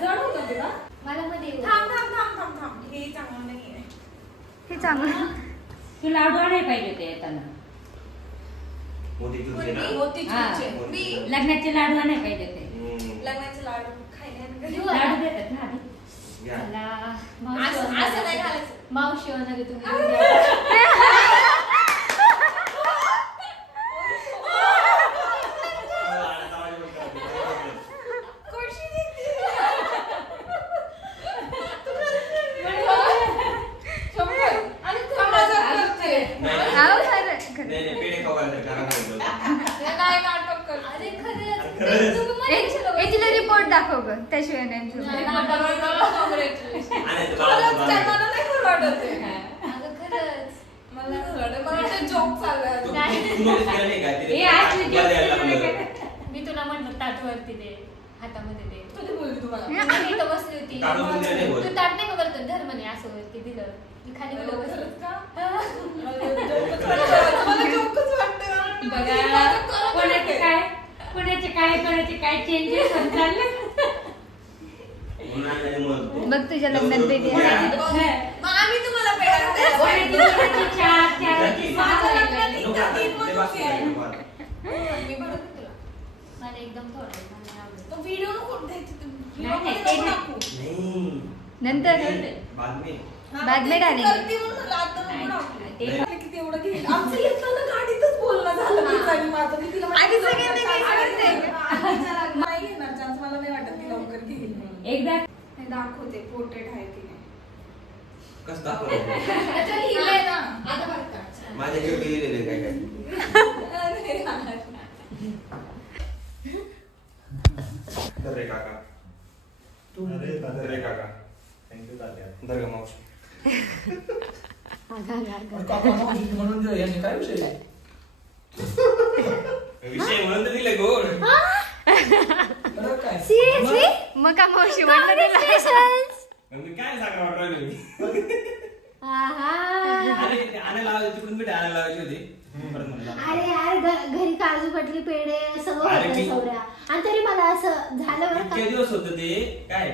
जड होतं तुला मला मध्ये थांब थांब थांब थांब थांब हे चांगलं नाहीये हे चांगलं तू लाडू आणाय पाहिजे होते येताना मोतीचूरचे मी लग्नाचे लाडू आणाय पाहिजे होते लग्नाचे लाडू खायला लाडू देतात ना आधी असं नाही घालायचं मावशी होणार आहे तुम्ही तिला रिपोर्ट दाखव ग त्याशिवाय नाही मी तुला म्हणलं ताटवरती दे हातामध्ये दे कधी बोलली तुम्हाला मी इथं बसली होती तू ताट नाही का करतो धर्मने असं वरती दिलं मी खाली गेलो कोणाचे काय चेंजेस होत चालले बघ तुझ्या लग्नात बेबी आम्ही तुम्हाला मला एकदम थोडं व्हिडिओ नको द्यायची नंतर बाद में डालेंगे गाडीतच बोलणं झालं मला नाही वाटत ती लवकर घेईल एकदा दाखवते पोर्ट्रेट आहे तिने कसं दाखवलं लिहिलंय ना माझ्या जेवढे लिहिलेले काय दरे काका तू दरे काका थँक्यू तात्या दर्गा मावशी काका मावशी म्हणून यांनी काय विषय विषय म्हणून तर दिले गोड काय सिरियसली मग का मावशी म्हणलं मी काय सांगा वाटलं मी अरे आणायला लावायची तिकडून भेट आणायला लावायची होती यार घरी काजू कटली पेढे सगळं अरे होतं मी- सौऱ्या आणि तरी मला असं झालं बरं का इतके दिवस होतं ते काय